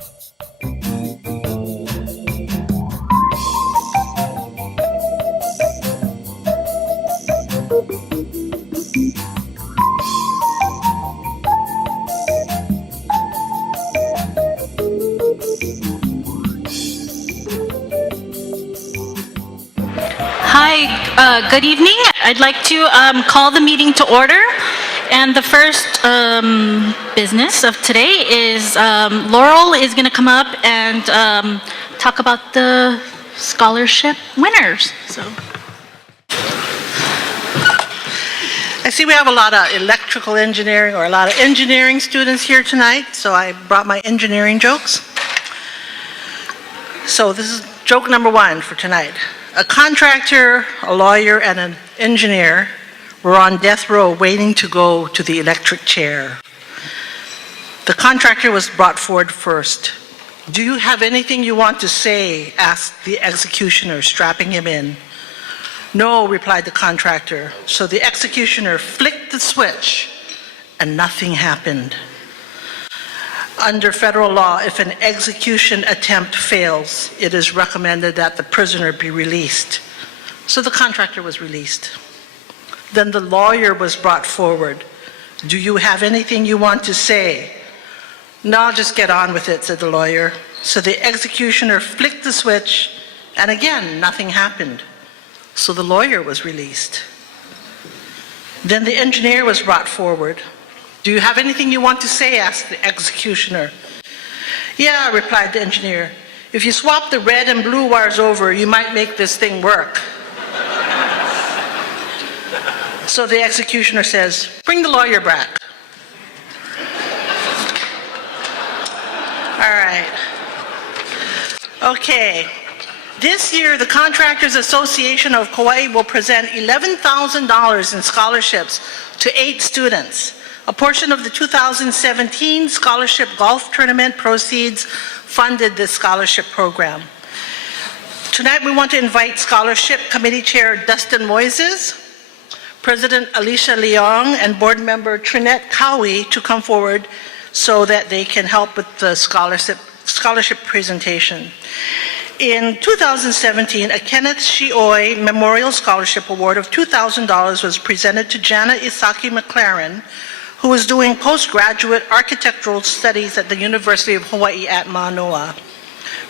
Hi, good evening. I'd like to call the meeting to order. And the first business of today is Laurel is going to come up and talk about the scholarship winners. So, I see we have a lot of electrical engineering or a lot of engineering students here tonight, so I brought my engineering jokes. So this is joke number one for tonight. A contractor, a lawyer, and an engineer were on death row waiting to go to the electric chair. The contractor was brought forward first. "Do you have anything you want to say?" asked the executioner, strapping him in. "No," replied the contractor. So the executioner flicked the switch and nothing happened. Under federal law, if an execution attempt fails, it is recommended that the prisoner be released. So the contractor was released. Then the lawyer was brought forward. "Do you have anything you want to say?" "No, just get on with it," said the lawyer. So the executioner flicked the switch, and again, nothing happened. So the lawyer was released. Then the engineer was brought forward. "Do you have anything you want to say?" asked the executioner. "Yeah," replied the engineer. "If you swap the red and blue wires over, you might make this thing work." So the executioner says, "Bring the lawyer back." All right. Okay. This year, the Contractors Association of Kauai will present $11,000 in scholarships to 8 students. A portion of the 2017 scholarship golf tournament proceeds funded this scholarship program. Tonight we want to invite Scholarship Committee Chair Dustin Moises, President Alicia Leong, and Board Member Trinette Kauai to come forward so that they can help with the scholarship presentation. In 2017, a Kenneth Shioi Memorial Scholarship Award of $2,000 was presented to Jana Isaki McLaren, who was doing postgraduate architectural studies at the University of Hawaii at Manoa.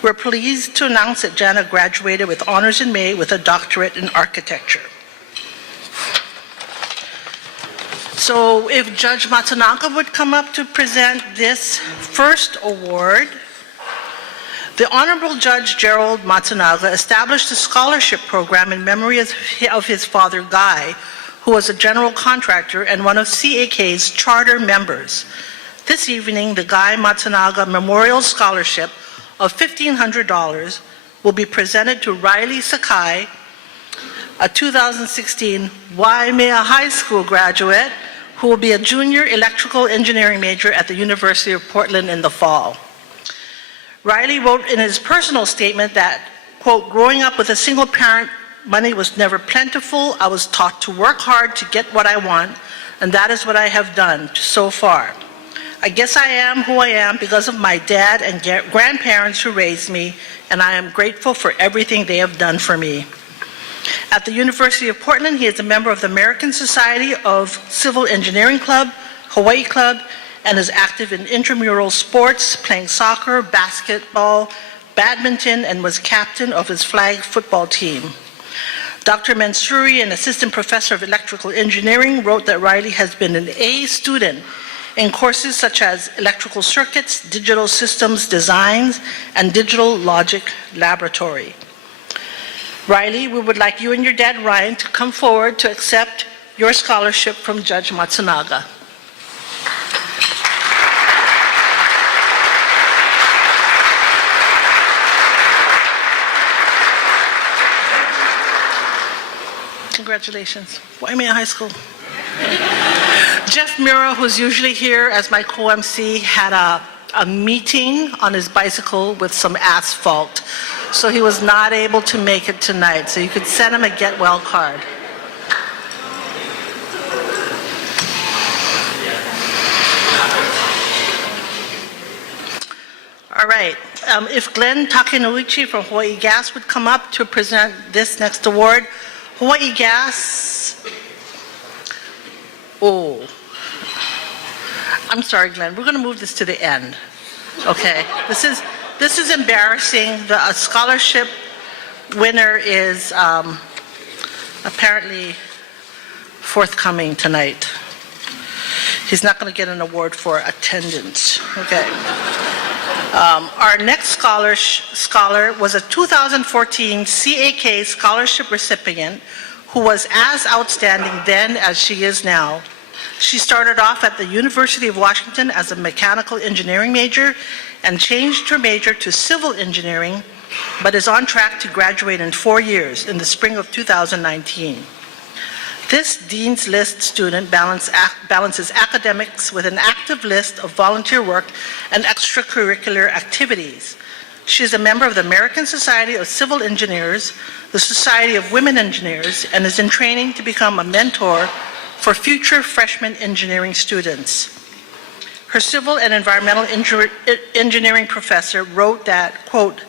We're pleased to announce that Jana graduated with honors in May with a doctorate in architecture. So if Judge Matsunaga would come up to present this first award. The Honorable Judge Gerald Matsunaga established a scholarship program in memory of his father, Guy, who was a general contractor and one of CAK's charter members. This evening, the Guy Matsunaga Memorial Scholarship of $1,500 will be presented to Riley Sakai, a 2016 Waimea High School graduate who will be a junior electrical engineering major at the University of Portland in the fall. Riley wrote in his personal statement that, quote, "Growing up with a single parent, money was never plentiful. I was taught to work hard to get what I want, and that is what I have done so far. I guess I am who I am because of my dad and grandparents who raised me, and I am grateful for everything they have done for me." At the University of Portland, he is a member of the American Society of Civil Engineering Club, Hawaii Club, and is active in intramural sports, playing soccer, basketball, badminton, and was captain of his flag football team. Dr. Mansouri, an assistant professor of electrical engineering, wrote that Riley has been an A student in courses such as electrical circuits, digital systems designs, and digital logic laboratory. Riley, we would like you and your dad, Ryan, to come forward to accept your scholarship from Judge Matsunaga. Congratulations. Waimea High School. Jeff Mira, who's usually here as my co-MC, had a meeting on his bicycle with some asphalt. So he was not able to make it tonight. So you could send him a get well card. All right. If Glenn Takenouchi from Hawaii Gas would come up to present this next award. Hawaii Gas. Oh. I'm sorry, Glenn. We're going to move this to the end. Okay. This is embarrassing. The scholarship winner is apparently forthcoming tonight. He's not going to get an award for attendance. Okay. Our next scholar was a 2014 CAK Scholarship recipient who was as outstanding then as she is now. She started off at the University of Washington as a mechanical engineering major and changed her major to civil engineering, but is on track to graduate in 4 years in the spring of 2019. This Dean's List student balances academics with an active list of volunteer work and extracurricular activities. She is a member of the American Society of Civil Engineers, the Society of Women Engineers, and is in training to become a mentor for future freshman engineering students. Her civil and environmental engineering professor wrote that, quote,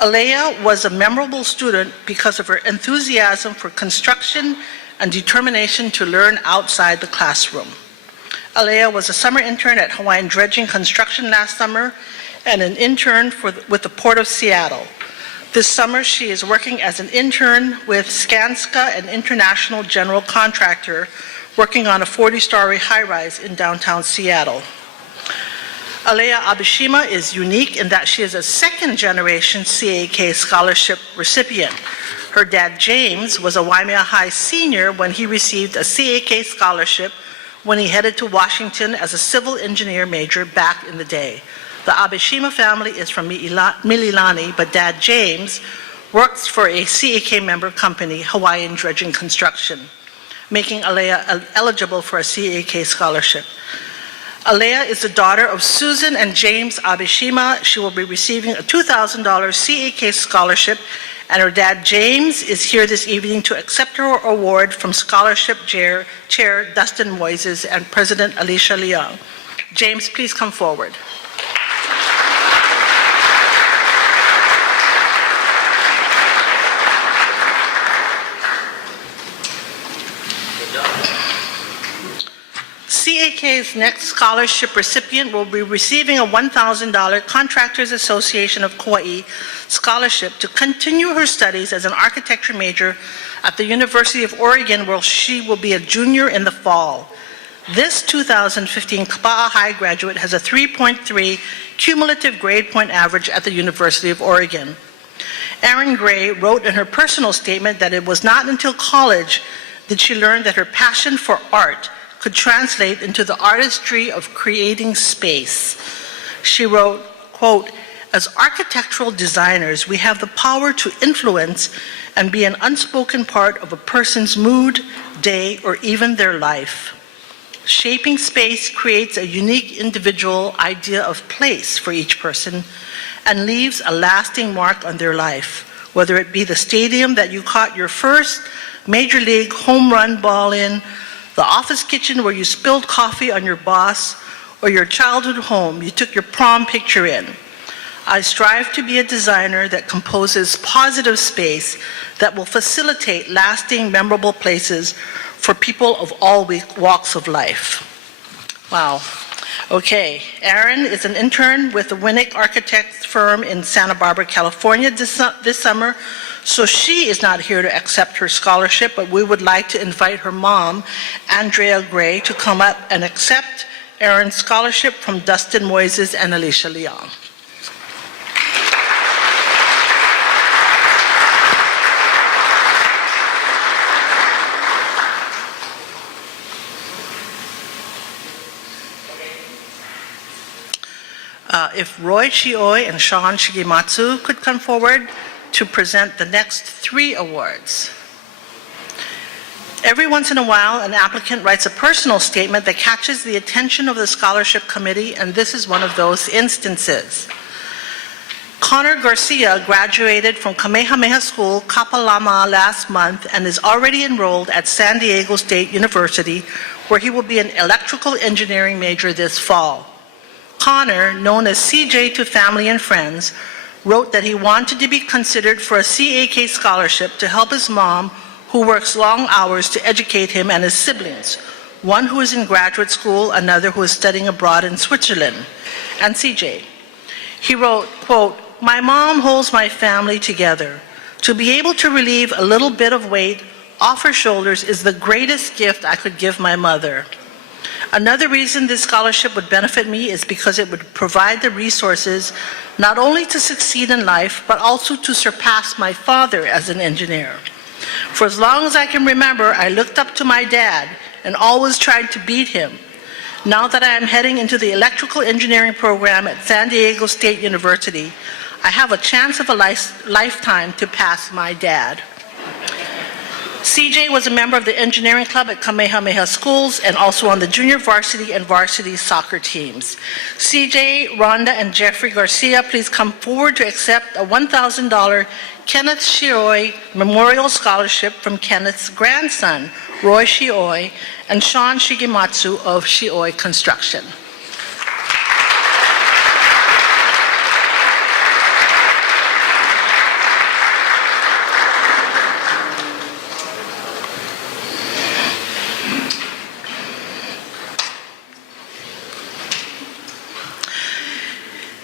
Alea was a memorable student because of her enthusiasm for construction and determination to learn outside the classroom. Alea was a summer intern at Hawaiian Dredging Construction last summer and an intern with the Port of Seattle. This summer, she is working as an intern with Skanska, an international general contractor, working on a 40-story high-rise in downtown Seattle. Alea Abishima is unique in that she is a second-generation CAK Scholarship recipient. Her dad, James, was a Waimea High senior when he received a CAK scholarship when he headed to Washington as a civil engineer major back in the day. The Abishima family is from Mililani, but Dad, James, works for a CAK member company, Hawaiian Dredging Construction, making Alea eligible for a CAK scholarship. Alea is the daughter of Susan and James Abishima. She will be receiving a $2,000 CAK scholarship, and her dad, James, is here this evening to accept her award from Scholarship Chair Dustin Moises and President Alicia Leong. James, please come forward. CAK's next scholarship recipient will be receiving a $1,000 Contractors Association of Kauai scholarship to continue her studies as an architecture major at the University of Oregon, where she will be a junior in the fall. This 2015 Kapa'a High graduate has a 3.3 cumulative grade point average at the University of Oregon. Erin Gray wrote in her personal statement that it was not until college did she learn that her passion for art could translate into the artistry of creating space. She wrote, quote, as architectural designers, we have the power to influence and be an unspoken part of a person's mood, day, or even their life. Shaping space creates a unique individual idea of place for each person and leaves a lasting mark on their life, whether it be the stadium that you caught your first major league home run ball in, the office kitchen where you spilled coffee on your boss, or your childhood home you took your prom picture in. I strive to be a designer that composes positive space that will facilitate lasting, memorable places for people of all walks of life. Wow. Okay, Erin is an intern with the Winnick Architects firm in Santa Barbara, California this summer, so she is not here to accept her scholarship, but we would like to invite her mom, Andrea Gray, to come up and accept Erin's scholarship from Dustin Moises and Alicia Leong. If Roy Chioi and Sean Shigematsu could come forward to present the next 3 awards. Every once in a while, an applicant writes a personal statement that catches the attention of the scholarship committee, and this is one of those instances. Connor Garcia graduated from Kamehameha School, Kapalama, last month and is already enrolled at San Diego State University, where he will be an electrical engineering major this fall. Connor, known as CJ to family and friends, wrote that he wanted to be considered for a CAK scholarship to help his mom, who works long hours to educate him and his siblings, one who is in graduate school, another who is studying abroad in Switzerland, and CJ. He wrote, quote, "My mom holds my family together. To be able to relieve a little bit of weight off her shoulders is the greatest gift I could give my mother. Another reason this scholarship would benefit me is because it would provide the resources not only to succeed in life, but also to surpass my father as an engineer. For as long as I can remember, I looked up to my dad and always tried to beat him. Now that I am heading into the electrical engineering program at San Diego State University, I have a chance of a lifetime to pass my dad." CJ was a member of the engineering club at Kamehameha Schools and also on the junior varsity and varsity soccer teams. CJ, Rhonda, and Jeffrey Garcia, please come forward to accept a $1,000 Kenneth Shioi Memorial Scholarship from Kenneth's grandson, Roy Shioi, and Sean Shigematsu of Shioi Construction.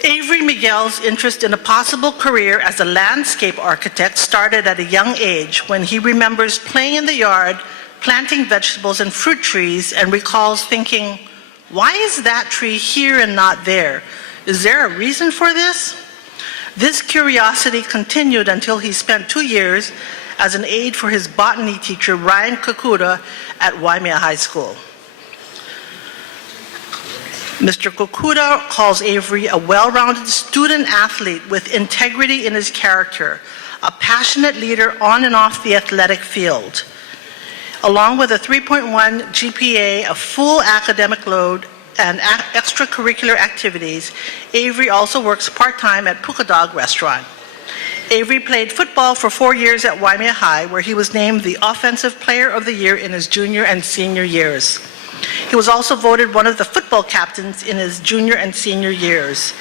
Avery Miguel's interest in a possible career as a landscape architect started at a young age when he remembers playing in the yard, planting vegetables and fruit trees, and recalls thinking, "Why is that tree here and not there? Is there a reason for this?" This curiosity continued until he spent 2 years as an aide for his botany teacher, Ryan Kakuda, at Waimea High School. Mr. Kokuda calls Avery a well-rounded student athlete with integrity in his character, a passionate leader on and off the athletic field. Along with a 3.1 GPA, a full academic load, and extracurricular activities, Avery also works part-time at Puka Dog Restaurant. Avery played football for 4 years at Waimea High, where he was named the Offensive Player of the Year in his junior and senior years. He was also voted one of the football captains in his junior and senior years.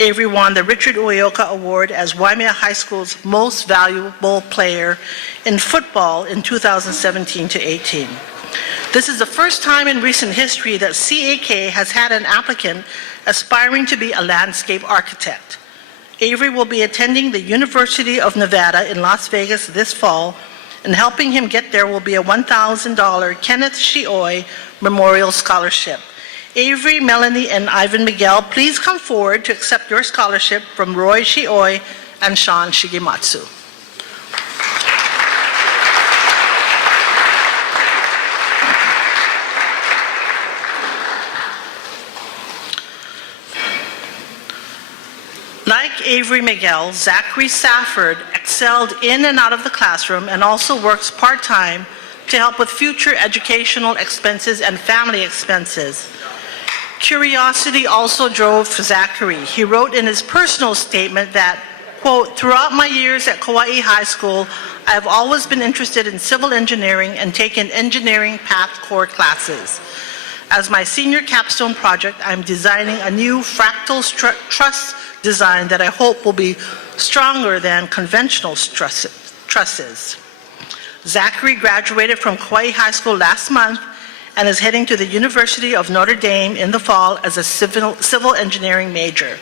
Avery won the Richard Ueoka Award as Waimea High School's most valuable player in football in 2017 to 18. This is the first time in recent history that CAK has had an applicant aspiring to be a landscape architect. Avery will be attending the University of Nevada in Las Vegas this fall, and helping him get there will be a $1,000 Kenneth Shioi Memorial Scholarship. Avery, Melanie, and Ivan Miguel, please come forward to accept your scholarship from Roy Shioi and Sean Shigematsu. Like Avery Miguel, Zachary Safford excelled in and out of the classroom and also works part-time to help with future educational expenses and family expenses. Curiosity also drove Zachary. He wrote in his personal statement that, quote, "Throughout my years at Kauai High School, I have always been interested in civil engineering and taken engineering path core classes. As my senior capstone project, I'm designing a new fractal truss design that I hope will be stronger than conventional trusses." Zachary graduated from Kauai High School last month and is heading to the University of Notre Dame in the fall as a civil engineering major.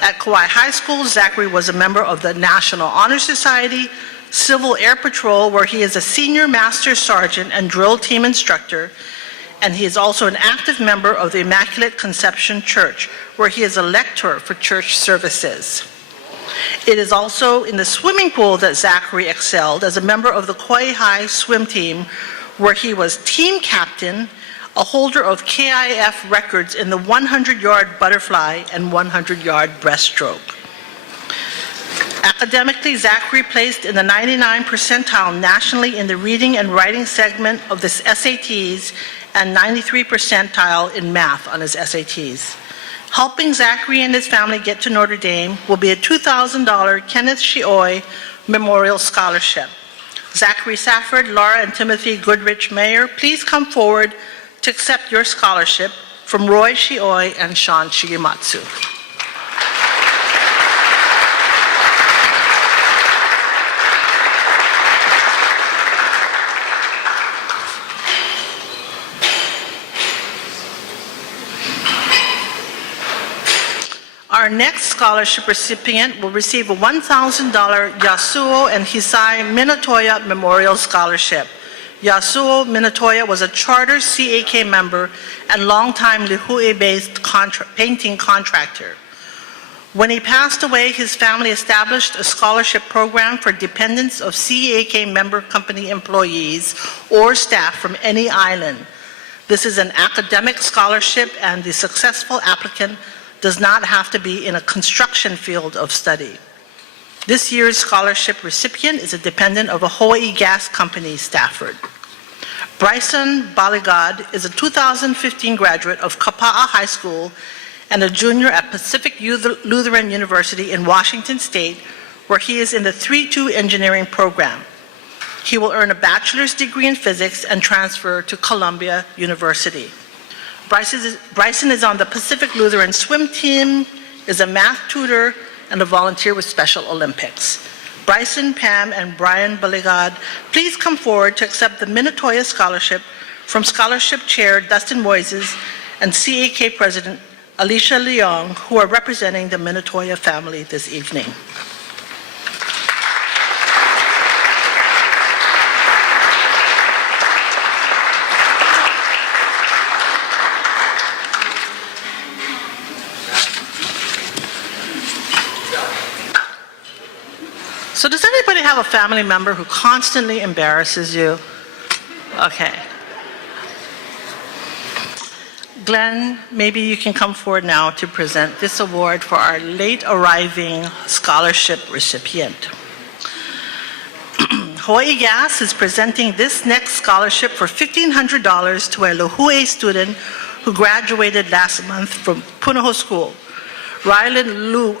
At Kauai High School, Zachary was a member of the National Honor Society, Civil Air Patrol, where he is a senior master sergeant and drill team instructor, and he is also an active member of the Immaculate Conception Church, where he is a lector for church services. It is also in the swimming pool that Zachary excelled as a member of the Kauai High swim team, where he was team captain, a holder of KIF records in the 100-yard butterfly and 100-yard breaststroke. Academically, Zachary placed in the 99th percentile nationally in the reading and writing segment of the SATs and 93rd percentile in math on his SATs. Helping Zachary and his family get to Notre Dame will be a $2,000 Kenneth Shioi Memorial Scholarship. Zachary Safford, Laura and Timothy Goodrich Mayer, please come forward to accept your scholarship from Roy Shioi and Sean Shigematsu. Our next scholarship recipient will receive a $1,000 Yasuo and Hisai Minatoya Memorial Scholarship. Yasuo Minatoya was a charter CAK member and longtime Lihue-based painting contractor. When he passed away, his family established a scholarship program for dependents of CAK member company employees or staff from any island. This is an academic scholarship, and the successful applicant does not have to be in a construction field of study. This year's scholarship recipient is a dependent of a Hawaii gas company, Stafford. Bryson Baligad is a 2015 graduate of Kapa'a High School and a junior at Pacific Lutheran University in Washington State, where he is in the 3-2 engineering program. He will earn a bachelor's degree in physics and transfer to Columbia University. Bryson is on the Pacific Lutheran swim team, is a math tutor, and a volunteer with Special Olympics. Bryson, Pam, and Brian Baligad, please come forward to accept the Minatoya Scholarship from Scholarship Chair Dustin Moises and CAK President Alicia Leong, who are representing the Minatoya family this evening. So does anybody have a family member who constantly embarrasses you? Okay. Glenn, maybe you can come forward now to present this award for our late arriving scholarship recipient. Hawaii Gas is presenting this next scholarship for $1,500 to a Lihue student who graduated last month from Punahou School. Rylan Liu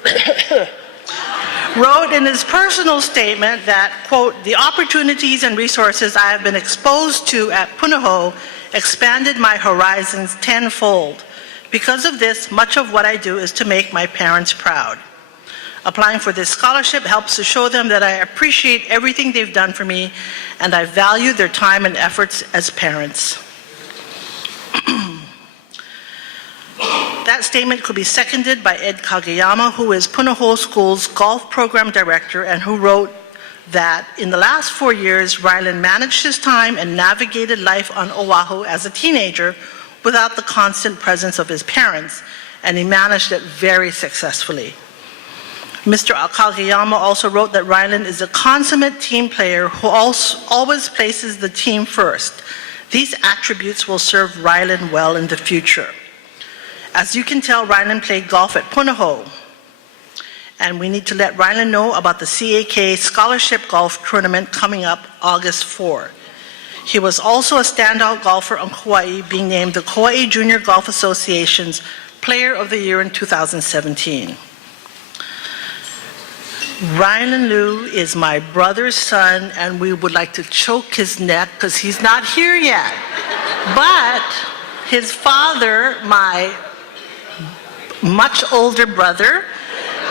wrote in his personal statement that, quote, "The opportunities and resources I have been exposed to at Punahou expanded my horizons tenfold. Because of this, much of what I do is to make my parents proud. Applying for this scholarship helps to show them that I appreciate everything they've done for me, and I value their time and efforts as parents." That statement could be seconded by Ed Kageyama, who is Punahou School's golf program director, and who wrote that in the last 4 years, Rylan managed his time and navigated life on Oahu as a teenager without the constant presence of his parents, and he managed it very successfully. Mr. Kageyama also wrote that Rylan is a consummate team player who always places the team first. These attributes will serve Rylan well in the future. As you can tell, Rylan played golf at Punahou, and we need to let Rylan know about the CAK Scholarship Golf Tournament coming up August 4. He was also a standout golfer on Kauai, being named the Kauai Junior Golf Association's Player of the Year in 2017. Rylan Liu is my brother's son, and we would like to choke his neck because he's not here yet. But his father, my much older brother,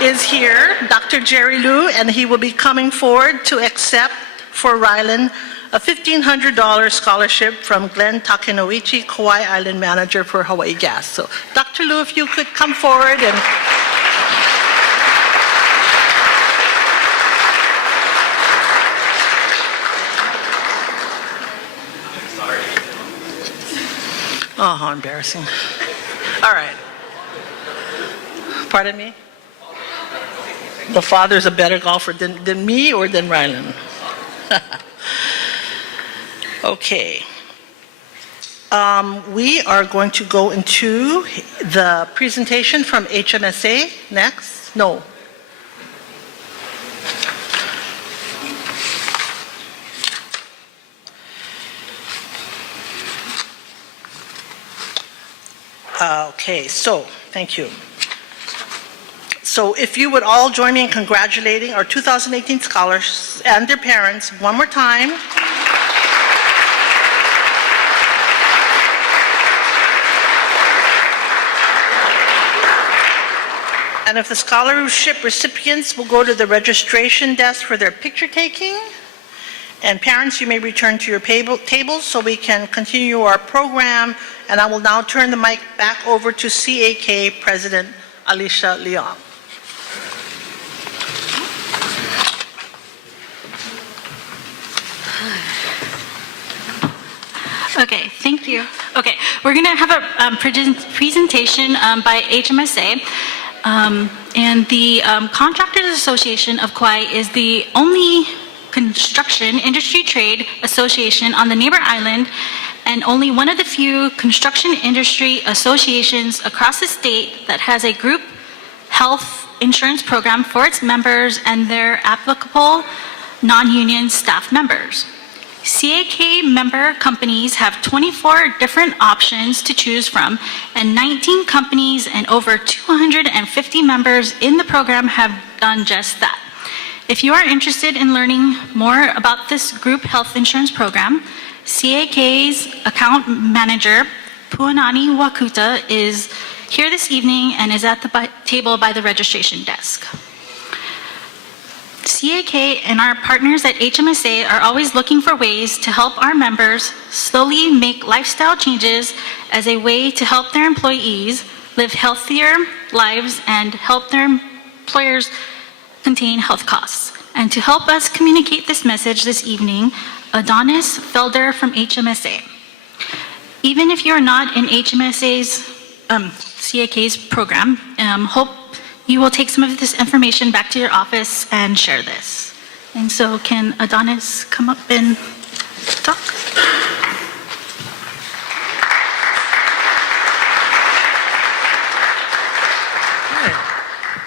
is here, Dr. Jerry Liu, and he will be coming forward to accept for Rylan a $1,500 scholarship from Glenn Takenoichi, Kauai Island Manager for Hawaii Gas. So, Dr. Liu, if you could come forward and... Oh, how embarrassing. All right. Pardon me? The father's a better golfer than me or than Rylan? Okay. We are going to go into the presentation from HMSA next. No. Okay, so, thank you. So if you would all join me in congratulating our 2018 scholars and their parents one more time. And if the scholarship recipients will go to the registration desk for their picture taking. And parents, you may return to your tables so we can continue our program. And I will now turn the mic back over to CAK President Alicia Leong. Okay, thank you. Okay, we're going to have a presentation by HMSA. And the Contractors Association of Kauai is the only construction industry trade association on the neighbor island, and only one of the few construction industry associations across the state that has a group health insurance program for its members and their applicable non-union staff members. CAK member companies have 24 different options to choose from, and 19 companies and over 250 members in the program have done just that. If you are interested in learning more about this group health insurance program, CAK's account manager, Puanani Wakuta, is here this evening and is at the table by the registration desk. CAK and our partners at HMSA are always looking for ways to help our members slowly make lifestyle changes as a way to help their employees live healthier lives and help their employers contain health costs. And to help us communicate this message this evening, Adonis Felder from HMSA. Even if you're not in HMSA's, CAK's program, hope you will take some of this information back to your office and share this. And so can Adonis come up and talk?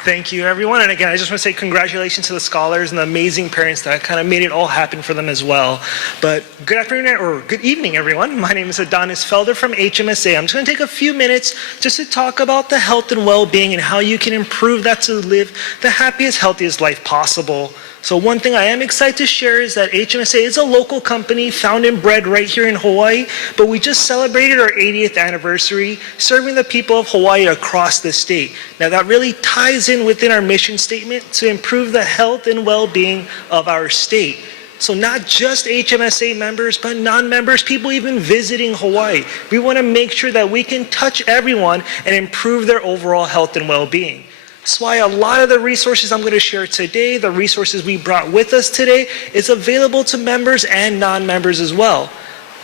Thank you, everyone. And again, I just want to say congratulations to the scholars and the amazing parents that kind of made it all happen for them as well. But good afternoon or good evening, everyone. My name is Adonis Felder from HMSA. I'm just going to take a few minutes just to talk about the health and well-being and how you can improve that to live the happiest, healthiest life possible. So one thing I am excited to share is that HMSA is a local company found and bred right here in Hawaii, but we just celebrated our 80th anniversary serving the people of Hawaii across the state. Now that really ties in within our mission statement to improve the health and well-being of our state. So not just HMSA members, but non-members, people even visiting Hawaii. We want to make sure that we can touch everyone and improve their overall health and well-being. That's why a lot of the resources I'm going to share today, the resources we brought with us today, is available to members and non-members as well.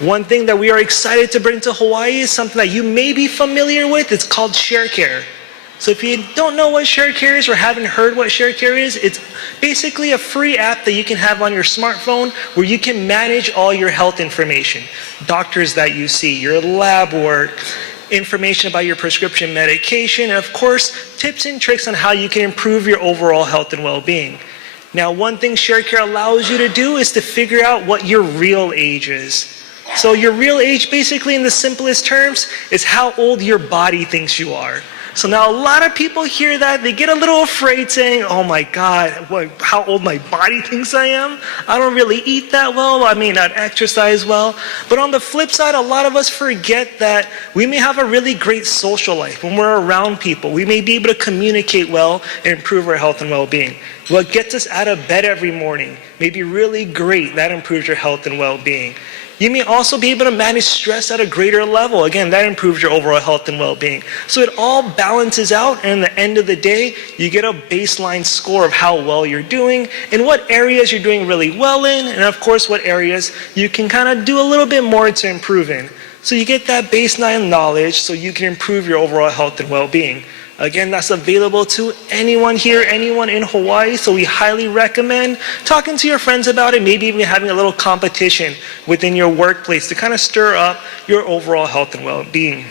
One thing that we are excited to bring to Hawaii is something that you may be familiar with. It's called ShareCare. So if you don't know what ShareCare is or haven't heard what ShareCare is, it's basically a free app that you can have on your smartphone where you can manage all your health information. Doctors that you see, your lab work, information about your prescription medication, and of course, tips and tricks on how you can improve your overall health and well-being. Now, one thing ShareCare allows you to do is to figure out what your real age is. So your real age, basically in the simplest terms, is how old your body thinks you are. So now a lot of people hear that, they get a little afraid saying, oh my God, how old my body thinks I am? I don't really eat that well, I may not exercise well. But on the flip side, a lot of us forget that we may have a really great social life when we're around people. We may be able to communicate well and improve our health and well-being. What gets us out of bed every morning may be really great. That improves your health and well-being. You may also be able to manage stress at a greater level. Again, that improves your overall health and well-being. So it all balances out, and at the end of the day, you get a baseline score of how well you're doing and what areas you're doing really well in, and of course, what areas you can kind of do a little bit more to improve in. So you get that baseline knowledge so you can improve your overall health and well-being. Again, that's available to anyone here, anyone in Hawaii, so we highly recommend talking to your friends about it, maybe even having a little competition within your workplace to kind of stir up your overall health and well-being.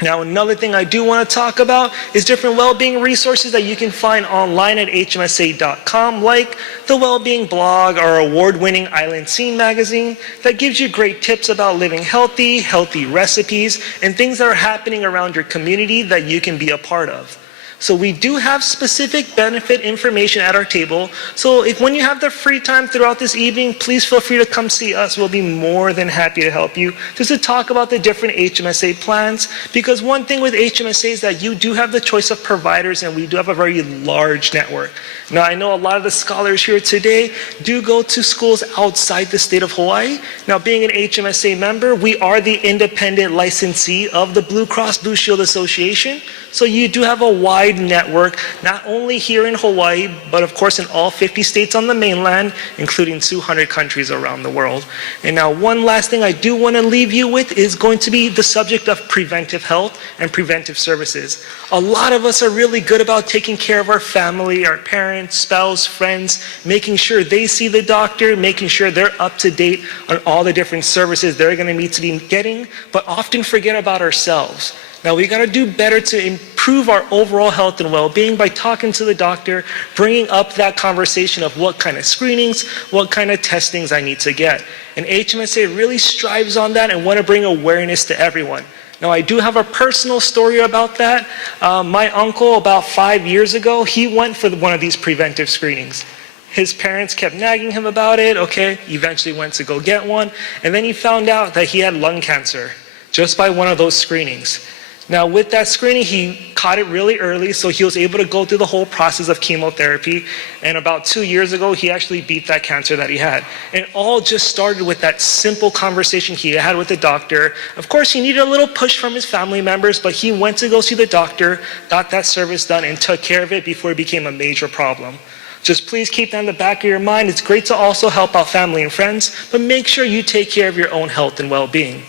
Now, another thing I do want to talk about is different well-being resources that you can find online at hmsa.com, like the Wellbeing blog, our award-winning Island Scene magazine that gives you great tips about living healthy recipes, and things that are happening around your community that you can be a part of. So we do have specific benefit information at our table. So if when you have the free time throughout this evening, please feel free to come see us. We'll be more than happy to help you just to talk about the different HMSA plans. Because one thing with HMSA is that you do have the choice of providers, and we do have a very large network. Now, I know a lot of the scholars here today do go to schools outside the state of Hawaii. Now, being an HMSA member, we are the independent licensee of the Blue Cross Blue Shield Association. So you do have a wide network, not only here in Hawaii, but of course in all 50 states on the mainland, including 200 countries around the world. And now one last thing I do want to leave you with is going to be the subject of preventive health and preventive services. A lot of us are really good about taking care of our family, our parents, spouse, friends, making sure they see the doctor, making sure they're up to date on all the different services they're going to need to be getting, but often forget about ourselves. Now, we got to do better to improve our overall health and well-being by talking to the doctor, bringing up that conversation of what kind of screenings, what kind of testings I need to get. And HMSA really strives on that and want to bring awareness to everyone. Now, I do have a personal story about that. My uncle, about 5 years ago, he went for one of these preventive screenings. His parents kept nagging him about it, okay, eventually went to go get one, and then he found out that he had lung cancer just by one of those screenings. Now, with that screening, he caught it really early, so he was able to go through the whole process of chemotherapy. And about 2 years ago, he actually beat that cancer that he had. And it all just started with that simple conversation he had with the doctor. Of course, he needed a little push from his family members, but he went to go see the doctor, got that service done, and took care of it before it became a major problem. Just please keep that in the back of your mind. It's great to also help out family and friends, but make sure you take care of your own health and well-being.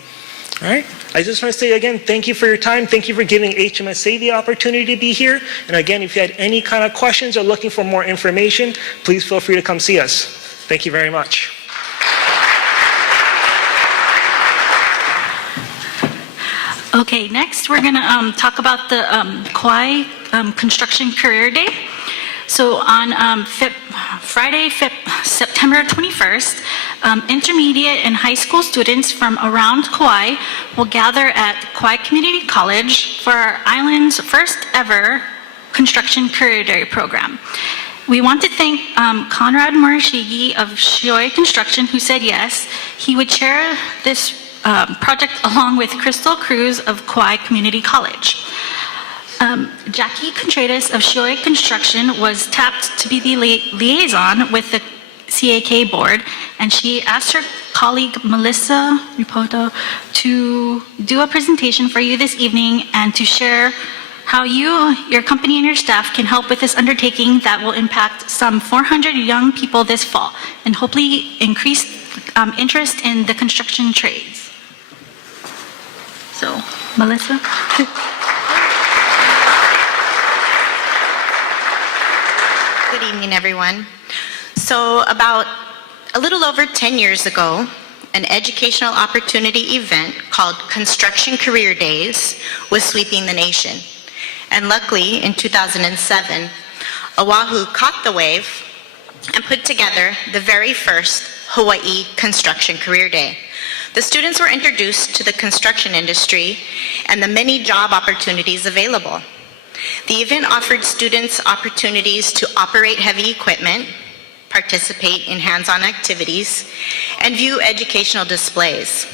All right? I just want to say again, thank you for your time. Thank you for giving HMSA the opportunity to be here. And again, if you had any kind of questions or looking for more information, please feel free to come see us. Thank you very much. Okay, next we're going to talk about the Kauai Construction Career Day. So on Friday, September 21st, intermediate and high school students from around Kauai will gather at Kauai Community College for our island's first ever Construction Career Day program. We want to thank Conrad Morishige of Shioi Construction, who said yes. He would chair this project along with Crystal Cruz of Kauai Community College. Jackie Contreras of Shioi Construction was tapped to be the liaison with the CAK board, and she asked her colleague Melissa Ripoto to do a presentation for you this evening and to share how you, your company, and your staff can help with this undertaking that will impact some 400 young people this fall and hopefully increase interest in the construction trades. So, Melissa? Good evening, everyone. So about a little over 10 years ago, an educational opportunity event called Construction Career Days was sweeping the nation. And luckily, in 2007, Oahu caught the wave and put together the very first Hawaii Construction Career Day. The students were introduced to the construction industry and the many job opportunities available. The event offered students opportunities to operate heavy equipment, participate in hands-on activities, and view educational displays.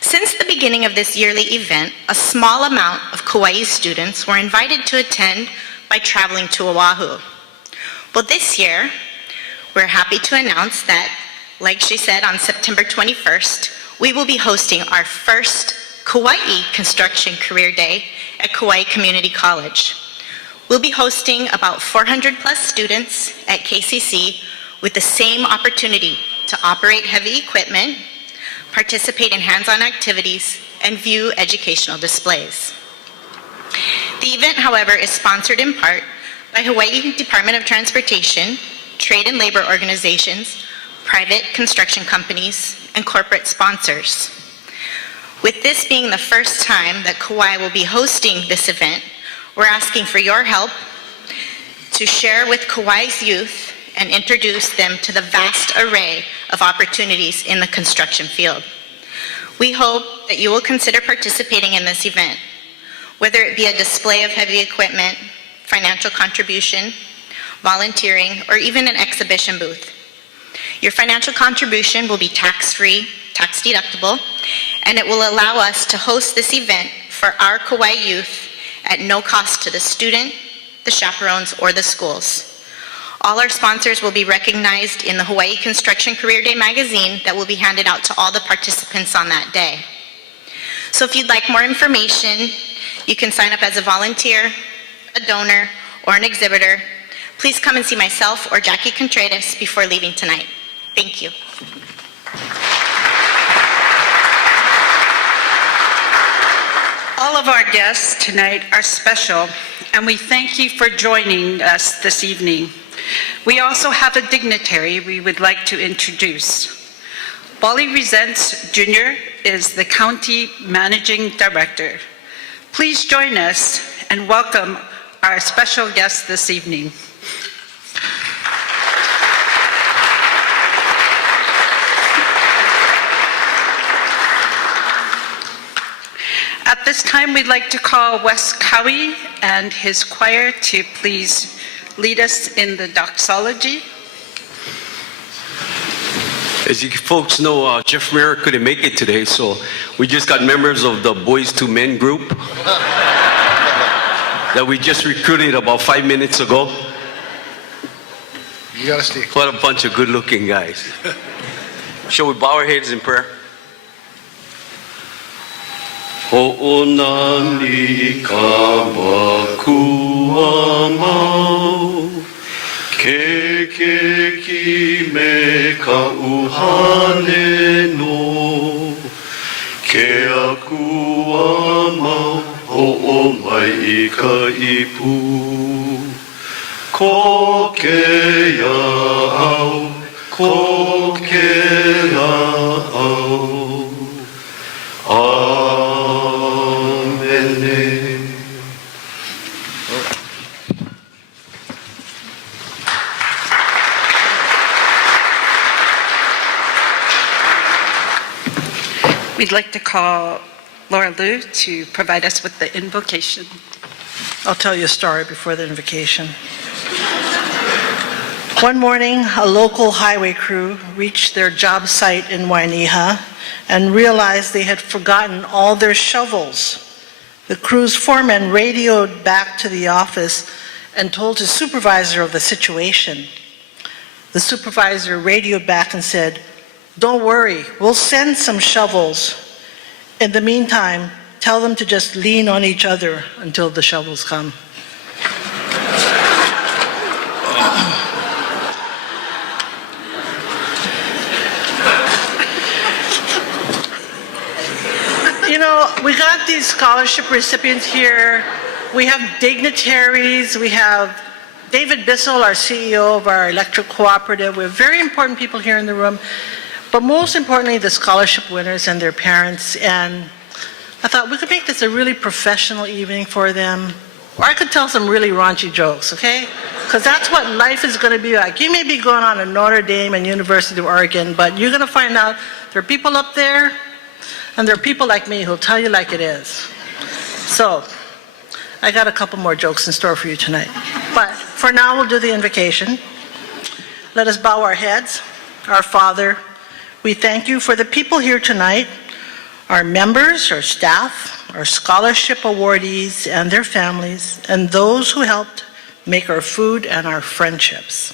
Since the beginning of this yearly event, a small amount of Kauai students were invited to attend by traveling to Oahu. Well, this year, we're happy to announce that, like she said, on September 21st, we will be hosting our first Kauai Construction Career Day at Kauai Community College. We'll be hosting about 400 plus students at KCC with the same opportunity to operate heavy equipment, participate in hands-on activities, and view educational displays. The event, however, is sponsored in part by Hawaii Department of Transportation, trade and labor organizations, private construction companies, and corporate sponsors. With this being the first time that Kauai will be hosting this event, we're asking for your help to share with Kauai's youth and introduce them to the vast array of opportunities in the construction field. We hope that you will consider participating in this event. whether it be a display of heavy equipment, financial contribution, volunteering, or even an exhibition booth. Your financial contribution will be tax-free, tax-deductible, and it will allow us to host this event for our Kauai youth at no cost to the student, the chaperones, or the schools. All our sponsors will be recognized in the Hawaii Construction Career Day magazine that will be handed out to all the participants on that day. So if you'd like more information, you can sign up as a volunteer, a donor, or an exhibitor. Please come and see myself or Jackie Contreras before leaving tonight. Thank you. All of our guests tonight are special, and we thank you for joining us this evening. We also have a dignitary we would like to introduce. Wally Resents Jr. is the County Managing Director. Please join us and welcome our special guest this evening. At this time, we'd like to call Wes Kauai and his choir to please lead us in the doxology. As you folks know, Jeff Merrick couldn't make it today, so we just got members of the Boys to Men group that we just recruited about 5 minutes ago. You gotta stay. What a bunch of good-looking guys. Shall we bow our heads in prayer? Ho'onani ka makua mau, ke ki me ka uhane no, ke akua mau ho'o mai I ka ipu, ko ke iau, ko ke iau. We'd like to call Laura Liu to provide us with the invocation. I'll tell you a story before the invocation. One morning, a local highway crew reached their job site in Wainiha and realized they had forgotten all their shovels. The crew's foreman radioed back to the office and told his supervisor of the situation. The supervisor radioed back and said, "Don't worry, we'll send some shovels. In the meantime, tell them to just lean on each other until the shovels come." You know, we got these scholarship recipients here. We have dignitaries. We have David Bissell, our CEO of our electric cooperative. We have very important people here in the room. But most importantly, the scholarship winners and their parents. And I thought we could make this a really professional evening for them. Or I could tell some really raunchy jokes, okay? Because that's what life is going to be like. You may be going on at Notre Dame and University of Oregon, but you're going to find out there are people up there, and there are people like me who'll tell you like it is. So, I got a couple more jokes in store for you tonight. But for now, we'll do the invocation. Let us bow our heads. Our Father, we thank you for the people here tonight, our members, our staff, our scholarship awardees and their families, and those who helped make our food and our friendships.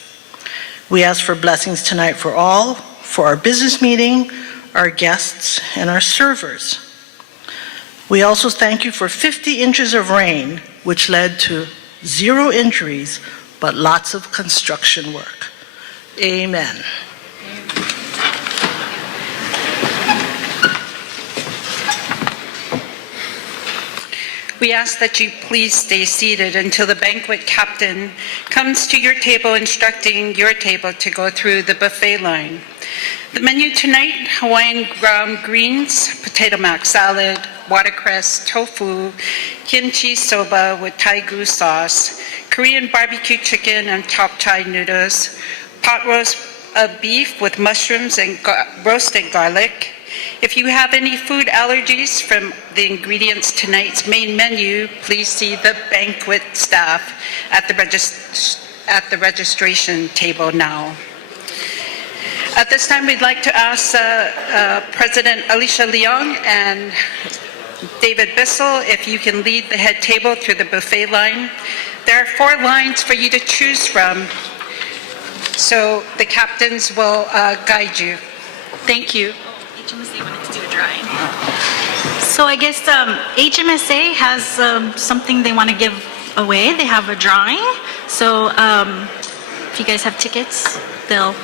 We ask for blessings tonight for all, for our business meeting, our guests, and our servers. We also thank you for 50 inches of rain, which led to 0 injuries, but lots of construction work. Amen. We ask that you please stay seated until the banquet captain comes to your table instructing your table to go through the buffet line. The menu tonight: Hawaiian ground greens, potato mac salad, watercress, tofu, kimchi soba with Thai goose sauce, Korean barbecue chicken and chop chai noodles, pot roast of beef with mushrooms and roasted garlic, If you have any food allergies from the ingredients tonight's main menu, please see the banquet staff at the registration table now. At this time, we'd like to ask President Alicia Leong and David Bissell if you can lead the head table through the buffet line. There are 4 lines for you to choose from, so the captains will guide you. Thank you. HMSA wanted to do a drawing. So I guess HMSA has something they want to give away. They have a drawing. So if you guys have tickets, they'll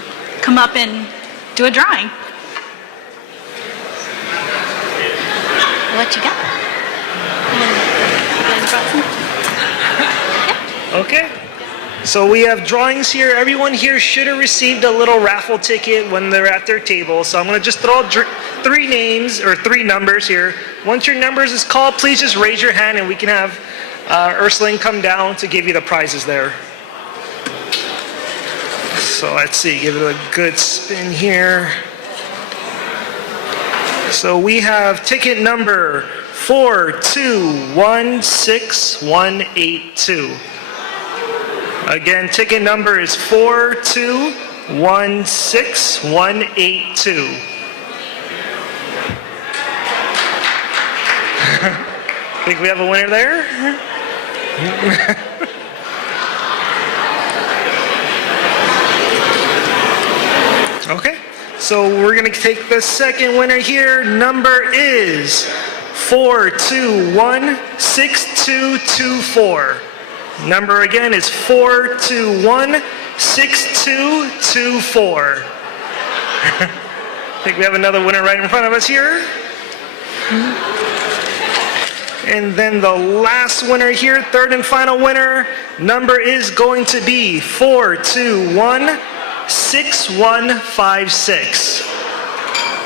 come up and do a drawing. What you got? You guys brought some? Okay. So we have drawings here. Everyone here should have received a little raffle ticket when they're at their table. So I'm going to just throw 3 names or 3 numbers here. Once your numbers is called, please just raise your hand and we can have Ursuline come down to give you the prizes there. So let's see, give it a good spin here. So we have ticket number 4216182. Again, ticket number is 4216182. Think we have a winner there? Okay, so we're gonna take the second winner here. Number is 4216224. Number again is 4216224. I think we have another winner right in front of us here. And then the last winner here, third and final winner, number is going to be 4216156.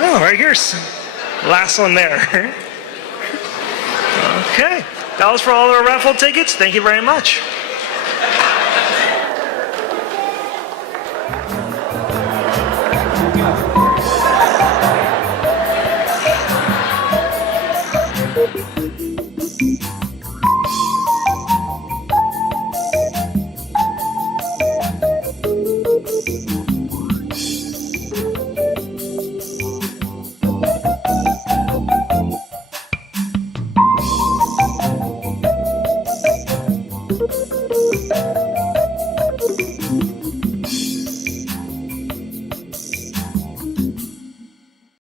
Oh, right here's last one there. Okay, that was for all our raffle tickets. Thank you very much.